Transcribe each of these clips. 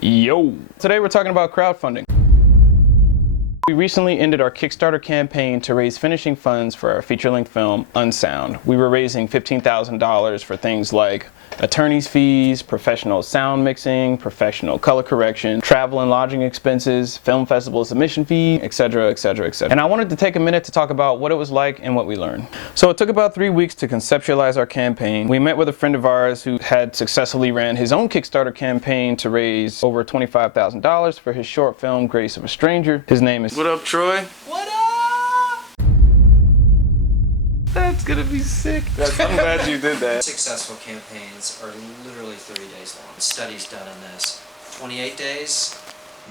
Yo! Today we're talking about crowdfunding. We recently ended our Kickstarter campaign to raise finishing funds for our feature-length film, UNSOUND. We were raising $15,000 for things like attorney's fees, professional sound mixing, professional color correction, travel and lodging expenses, film festival submission fee, etc., etc., etc. And I wanted to take a minute to talk about what it was like and what we learned. So it took about 3 weeks to conceptualize our campaign. We met with a friend of ours who had successfully ran his own Kickstarter campaign to raise over $25,000 for his short film, Grace of a Stranger. His name is... What up, Troy? What up? That's gonna be sick. I'm glad you did that. Successful campaigns are literally 30 days long. Studies done in this. 28 days,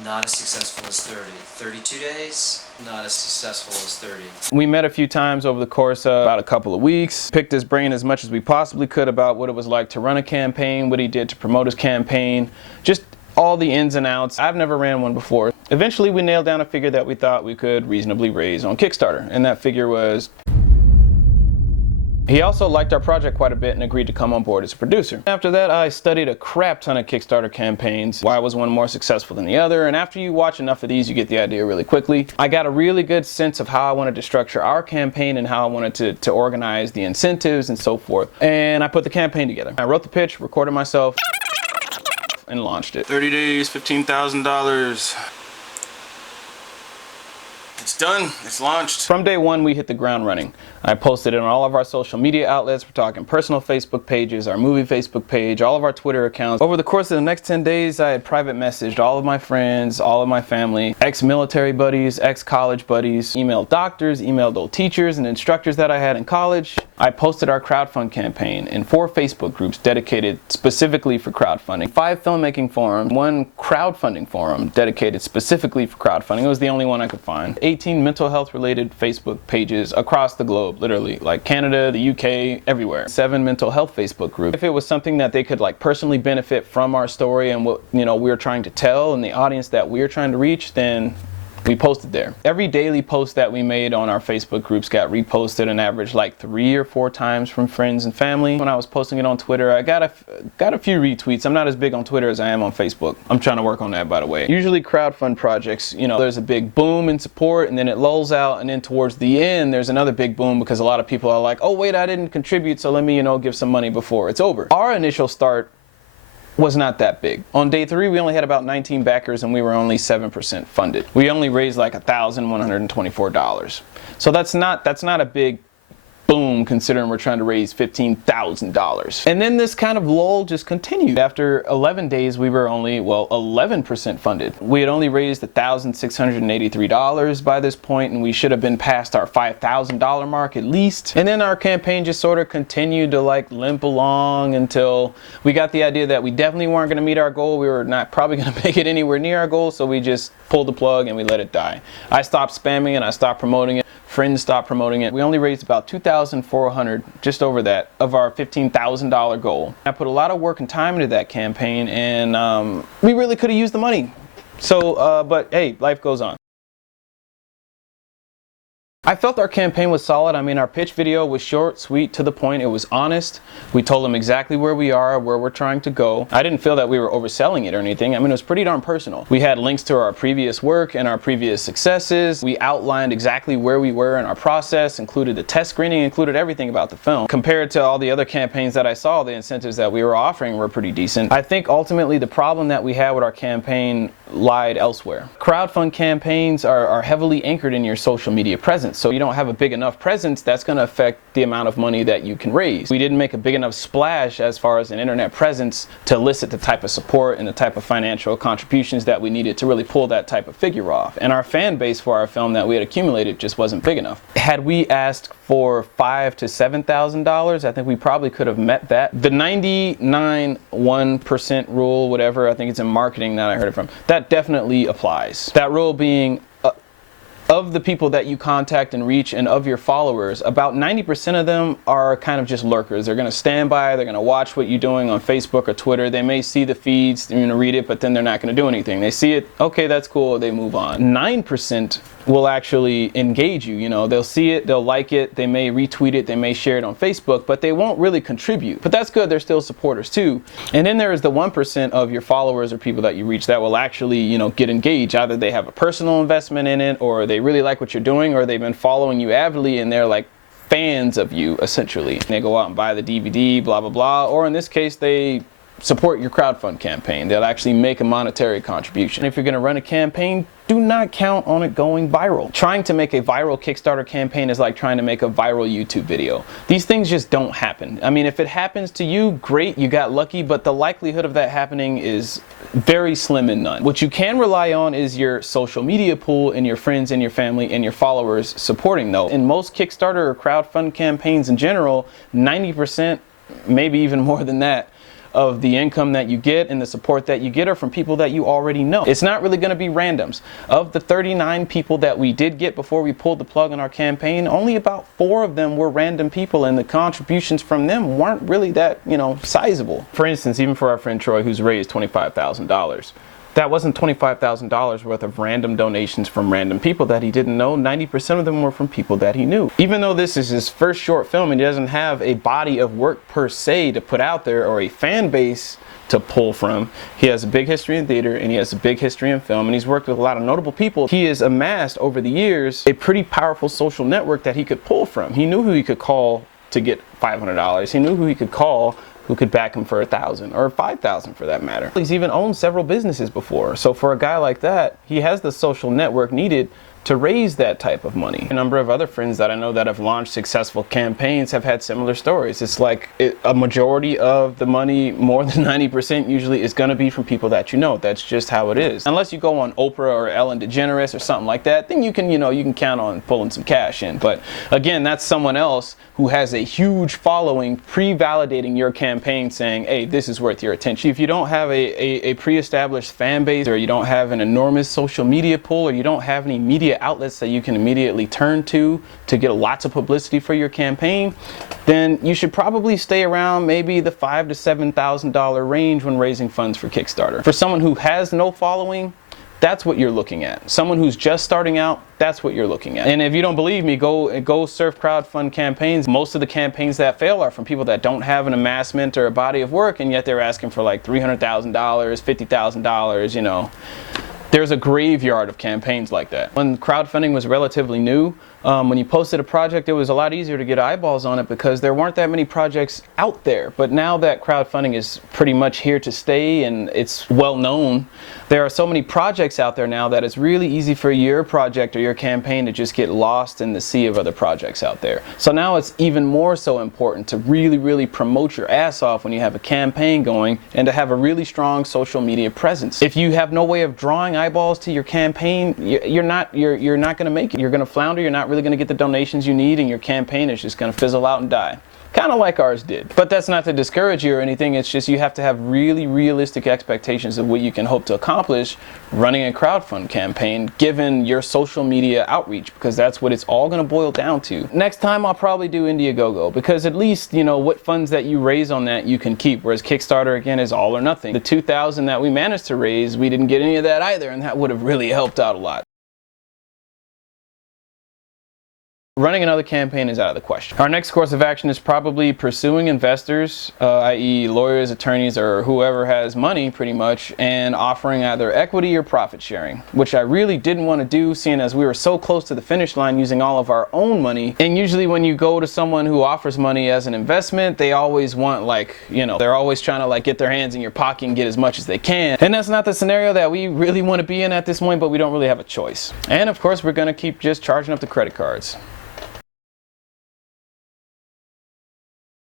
not as successful as 30. 32 days, not as successful as 30. We met a few times over the course of about a couple of weeks, picked his brain as much as we possibly could about what it was like to run a campaign, what he did to promote his campaign, just all the ins and outs. I've never ran one before. Eventually we nailed down a figure that we thought we could reasonably raise on Kickstarter, and that figure was... He also liked our project quite a bit and agreed to come on board as a producer. After that, I studied a crap ton of Kickstarter campaigns, why was one more successful than the other, and after you watch enough of these, you get the idea really quickly. I got a really good sense of how I wanted to structure our campaign and how I wanted to organize the incentives and so forth. And I put the campaign together. I wrote the pitch, recorded myself, and launched it. 30 days, $15,000. It's done, it's launched. From day one, we hit the ground running. I posted it on all of our social media outlets. We're talking personal Facebook pages, our movie Facebook page, all of our Twitter accounts. Over the course of the next 10 days, I had private messaged all of my friends, all of my family, ex-military buddies, ex-college buddies, emailed doctors, emailed old teachers and instructors that I had in college. I posted our crowdfund campaign in 4 Facebook groups dedicated specifically for crowdfunding, 5 filmmaking forums, 1 crowdfunding forum dedicated specifically for crowdfunding. It was the only one I could find. 18 mental health related Facebook pages across the globe, literally, like Canada, the UK, everywhere. 7 mental health Facebook groups. If it was something that they could like personally benefit from our story and what we're trying to tell and the audience that we're trying to reach, then we posted there. Every daily post that we made on our Facebook groups got reposted an average like 3 or 4 times from friends and family. When I was posting it on Twitter, I got a few retweets. I'm not as big on Twitter as I am on Facebook. I'm trying to work on that, by the way. Usually crowdfund projects, there's a big boom in support and then it lulls out, and then towards the end there's another big boom because a lot of people are like, oh wait, I didn't contribute, so let me give some money before it's over. Our initial start was not that big. On day 3, we only had about 19 backers and we were only 7% funded. We only raised like $1,124. So that's not a big boom considering we're trying to raise $15,000. And then this kind of lull just continued. After 11 days, we were only, 11% funded. We had only raised $1,683 by this point, and we should have been past our $5,000 mark at least. And then our campaign just sort of continued to like limp along until we got the idea that we definitely weren't gonna meet our goal. We were not probably gonna make it anywhere near our goal, so we just pulled the plug and we let it die. I stopped spamming it, I stopped promoting it. Friends stopped promoting it. We only raised about $2,400, just over that, of our $15,000 goal. I put a lot of work and time into that campaign, and we really could have used the money. So, but hey, life goes on. I felt our campaign was solid. I mean, our pitch video was short, sweet, to the point. It was honest. We told them exactly where we are, where we're trying to go. I didn't feel that we were overselling it or anything. I mean, it was pretty darn personal. We had links to our previous work and our previous successes. We outlined exactly where we were in our process, included the test screening, included everything about the film. Compared to all the other campaigns that I saw, the incentives that we were offering were pretty decent. I think ultimately the problem that we had with our campaign lied elsewhere. Crowdfund campaigns are heavily anchored in your social media presence. So you don't have a big enough presence, that's going to affect the amount of money that you can raise. We didn't make a big enough splash as far as an internet presence to elicit the type of support and the type of financial contributions that we needed to really pull that type of figure off. And our fan base for our film that we had accumulated just wasn't big enough. Had we asked for $5,000 to $7,000, I think we probably could have met that. The 99.1% rule, whatever, I think it's in marketing that I heard it from, that definitely applies. That rule being Of the people that you contact and reach and of your followers, about 90% of them are kind of just lurkers. They're going to stand by, they're going to watch what you're doing on Facebook or Twitter. They may see the feeds, they're going to read it, but then they're not going to do anything. They see it, okay, that's cool, they move on. 9% will actually engage you. You know, they'll see it, they'll like it, they may retweet it, they may share it on Facebook, but they won't really contribute. But that's good, they're still supporters too. And then there is the 1% of your followers or people that you reach that will actually, you know, get engaged. Either they have a personal investment in it, or they really like what you're doing, or they've been following you avidly and they're like fans of you essentially. They go out and buy the DVD, blah, blah, blah, or in this case, they support your crowdfund campaign. They'll actually make a monetary contribution. If you're going to run a campaign, do not count on it going viral. Trying to make a viral Kickstarter campaign is like trying to make a viral YouTube video. These things just don't happen. I mean, if it happens to you, great, you got lucky, but the likelihood of that happening is very slim and none. What you can rely on is your social media pool and your friends and your family and your followers supporting though. In most Kickstarter or crowdfund campaigns in general, 90%, maybe even more than that, of the income that you get and the support that you get are from people that you already know. It's not really going to be randoms. Of the 39 people that we did get before we pulled the plug on our campaign, only about 4 of them were random people, and the contributions from them weren't really that, you know, sizable. For instance, even for our friend Troy, who's raised $25,000, that wasn't $25,000 worth of random donations from random people that he didn't know. 90% of them were from people that he knew. Even though this is his first short film and he doesn't have a body of work per se to put out there or a fan base to pull from, he has a big history in theater and he has a big history in film, and he's worked with a lot of notable people. He has amassed over the years a pretty powerful social network that he could pull from. He knew who he could call to get $500. He knew who he could call who could back him for $1,000 or $5,000 for that matter. He's even owned several businesses before. So for a guy like that, he has the social network needed to raise that type of money. A number of other friends that I know that have launched successful campaigns have had similar stories. It's like a majority of the money, more than 90% usually, is gonna be from people that you know. That's just how it is. Unless you go on Oprah or Ellen DeGeneres or something like that, then you can, you know, you can count on pulling some cash in. But again, that's someone else who has a huge following pre-validating your campaign, saying, hey, this is worth your attention. If you don't have a pre-established fan base, or you don't have an enormous social media pool, or you don't have any media outlets that you can immediately turn to get lots of publicity for your campaign, then you should probably stay around maybe the $5,000 to $7,000 range when raising funds for Kickstarter. For someone who has no following, that's what you're looking at. Someone who's just starting out, that's what you're looking at. And if you don't believe me, go surf crowdfund campaigns. Most of the campaigns that fail are from people that don't have an amassment or a body of work, and yet they're asking for like $300,000, $50,000, you know. There's a graveyard of campaigns like that. When crowdfunding was relatively new, when you posted a project, it was a lot easier to get eyeballs on it because there weren't that many projects out there. But now that crowdfunding is pretty much here to stay and it's well known, there are so many projects out there now that it's really easy for your project or your campaign to just get lost in the sea of other projects out there. So now it's even more so important to really, really promote your ass off when you have a campaign going, and to have a really strong social media presence. If you have no way of drawing eyeballs to your campaign, you're not going to make it. You're going to flounder. You're not really going to get the donations you need, and your campaign is just going to fizzle out and die. Kind of like ours did. But that's not to discourage you or anything. It's just you have to have really realistic expectations of what you can hope to accomplish running a crowdfund campaign given your social media outreach, because that's what it's all going to boil down to. Next time I'll probably do Indiegogo, because at least, you know, what funds that you raise on that you can keep, whereas Kickstarter, again, is all or nothing. The $2,000 that we managed to raise, we didn't get any of that either, and that would have really helped out a lot. Running another campaign is out of the question. Our next course of action is probably pursuing investors, i.e. lawyers, attorneys, or whoever has money pretty much, and offering either equity or profit sharing, which I really didn't want to do, seeing as we were so close to the finish line using all of our own money. And usually when you go to someone who offers money as an investment, they always want, like, you know, they're always trying to like get their hands in your pocket and get as much as they can. And that's not the scenario that we really want to be in at this point, but we don't really have a choice. And of course, we're going to keep just charging up the credit cards.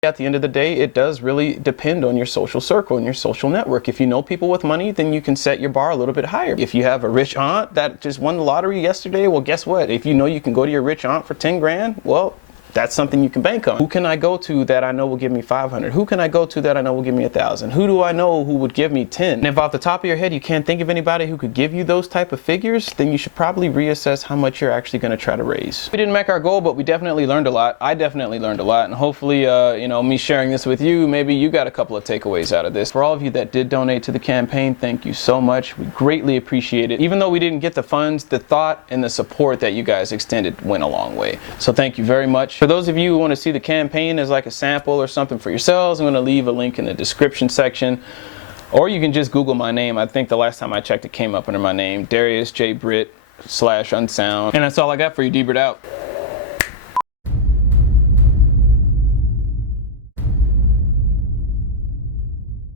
At the end of the day, it does really depend on your social circle and your social network. If you know people with money, then you can set your bar a little bit higher. If you have a rich aunt that just won the lottery yesterday, well, guess what? If you know you can go to your rich aunt for 10 grand, well, That's something you can bank on. Who can I go to that I know will give me 500? Who can I go to that I know will give me 1,000? Who do I know who would give me 10? And if off the top of your head you can't think of anybody who could give you those type of figures, then you should probably reassess how much you're actually going to try to raise. We didn't make our goal, but we definitely learned a lot. I definitely learned a lot, and hopefully, you know, me sharing this with you, maybe you got a couple of takeaways out of this. For all of you that did donate to the campaign, thank you so much. We greatly appreciate it. Even though we didn't get the funds, the thought and the support that you guys extended went a long way. So thank you very much. For those of you who want to see the campaign as like a sample or something for yourselves, I'm going to leave a link in the description section. Or you can just Google my name. I think the last time I checked it came up under my name, Darius J. Britt /Unsound. And that's all I got for you. D-Britt out.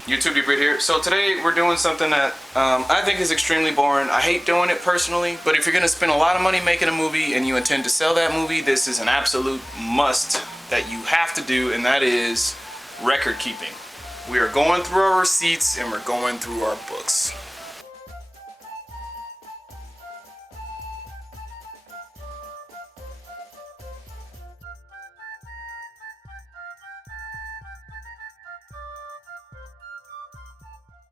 YouTube D-Britt here. So today we're doing something that I think is extremely boring. I hate doing it personally, but if you're gonna spend a lot of money making a movie and you intend to sell that movie, this is an absolute must that you have to do, and that is record keeping. We are going through our receipts and we're going through our books.